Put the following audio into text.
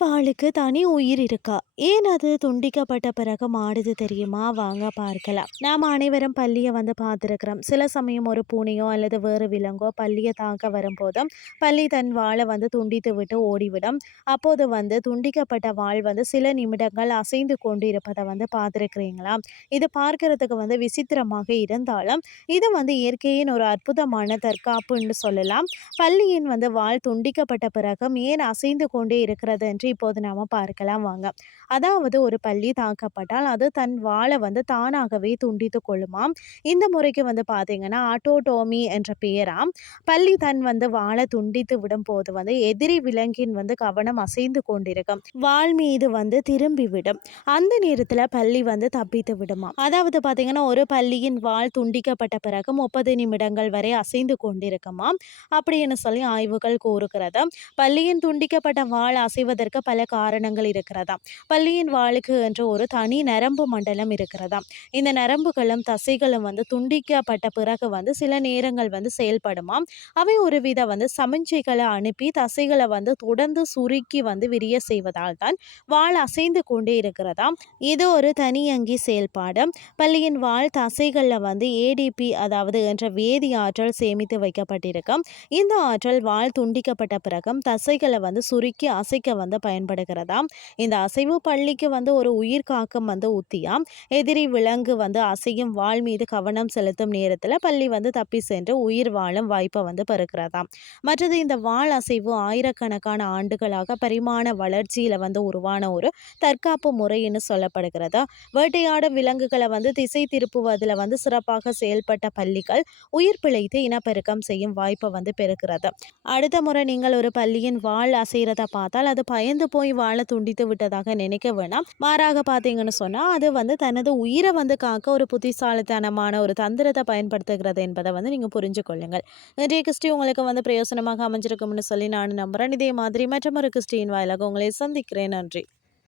வாளுக்கு தனி உயிர் இருக்கா? ஏன் அது துண்டிக்கப்பட்ட பிறகு மாடுது தெரியுமா? வாங்க பார்க்கலாம். நாம் அனைவரும் பள்ளியை வந்து பார்த்துருக்கிறோம். சில சமயம் ஒரு பூனையோ அல்லது வேறு விலங்கோ பள்ளியை தாக்க வரும்போதும் பள்ளி தன் வாளை வந்து துண்டித்து விட்டு ஓடிவிடும். அப்போது வந்து துண்டிக்கப்பட்ட வாள் வந்து சில நிமிடங்கள் அசைந்து கொண்டு இருப்பதை வந்து பார்த்துருக்கிறீங்களா? இது பார்க்கறதுக்கு வந்து விசித்திரமாக இருந்தாலும் இது வந்து இயற்கையின் ஒரு அற்புதமான தற்காப்புன்னு சொல்லலாம். பள்ளியின் வந்து வாள் துண்டிக்கப்பட்ட பிறகும் ஏன் அசைந்து கொண்டே இருக்க இருக்கிறது என்று இப்போது நாம பார்க்கலாம் வாங்க. அதாவது ஒரு பள்ளி தாக்கப்பட்டால் அது தன் வாளை வந்து தானாகவே துண்டித்து கொள்ளுமாம். இந்த முறைக்கு வந்து பார்த்தீங்கன்னா ஆட்டோடோமி என்ற பெயராம். பள்ளி தன் வந்து வாளை துண்டித்து விடும் போது வந்து எதிரி விலங்கின் வந்து கவனம் அசைந்து கொண்டிருக்கும். வாள் மீது வந்து திரும்பி விடும் அந்த நேரத்தில் பள்ளி வந்து தப்பித்து விடுமா அதாவது பார்த்தீங்கன்னா ஒரு பள்ளியின் வாள் துண்டிக்கப்பட்ட பிறகு முப்பது நிமிடங்கள் வரை அசைந்து கொண்டிருக்குமாம். அப்படின்னு சொல்லி ஆய்வுகள் கூறுகிறது. பள்ளியின் துண்டிக்கப்பட்ட வாள் அசைவதற்கு பல காரணங்கள் இருக்கிறதா பள்ளியின் வாளுக்கு என்று ஒரு தனி நரம்பு மண்டலம் இருக்கிறதா இந்த நரம்புகளும் தசைகளும் வந்து துண்டிக்கப்பட்ட பிறகு வந்து சில நேரங்கள் வந்து செயல்படுமாம். அவை ஒருவித வந்து சமிஞ்சைகளை அனுப்பி தசைகளை வந்து தொடர்ந்து சுருக்கி வந்து விரிய செய்வதால் தான் வாள் அசைந்து கொண்டே இருக்கிறதா இது ஒரு தனியங்கி செயல்பாடு. பள்ளியின் வாள் தசைகளில் வந்து ஏடிபி அதாவது என்ற வேதி ஆற்றல் சேமித்து வைக்கப்பட்டிருக்கும். இந்த ஆற்றல் வாள் துண்டிக்கப்பட்ட பிறகும் தசைகளை வந்து சுருக்கி அசை பள்ளிக்கு வந்து பயன்படுகிறதாம் இந்த அசைவு பள்ளிக்கு வந்து ஒரு உயிர் காக்கம் வந்து உத்தியாம் எதிரி விலங்கு வந்து அசையும் வாள் மீது கவனம் செலுத்தும் நேரத்தில் பள்ளி வந்து தப்பி சென்று உயிர் வாழும் வாய்ப்பை வந்து பெறுகிறதாம் மற்றது இந்த வாள் அசைவு ஆயிரக்கணக்கான ஆண்டுகளாக பரிமாண வளர்ச்சியில் வந்து உருவான ஒரு தற்காப்பு முறைன்னு சொல்லப்படுகிறது? வேட்டையாடும் விலங்குகளை வந்து திசை திருப்புவதில் வந்து சிறப்பாக செயல்பட்ட பள்ளிகள் உயிர் பிழைத்து இனப்பெருக்கம் செய்யும் வாய்ப்பை வந்து பெறுகிறது? அடுத்த முறை நீங்கள் ஒரு பள்ளியின் வாள் அசைகிறத பார்த்தால் அது பயந்து போய் வாழை துண்டித்து விட்டதாக நினைக்க வேணாம். மாறாக பார்த்தீங்கன்னு சொன்னால் அது வந்து தனது உயிரை வந்து காக்க ஒரு புத்திசாலித்தனமான ஒரு தந்திரத்தை பயன்படுத்துகிறது என்பதை வந்து நீங்கள் புரிஞ்சு கொள்ளுங்கள். நிறைய கிறிஸ்டி உங்களுக்கு வந்து பிரயோசனமாக அமைஞ்சிருக்கும்னு சொல்லி நான் நம்புகிறேன் இதே மாதிரி மற்றொரு கிறிஸ்டியின் வாயிலாக உங்களை சந்திக்கிறேன். நன்றி.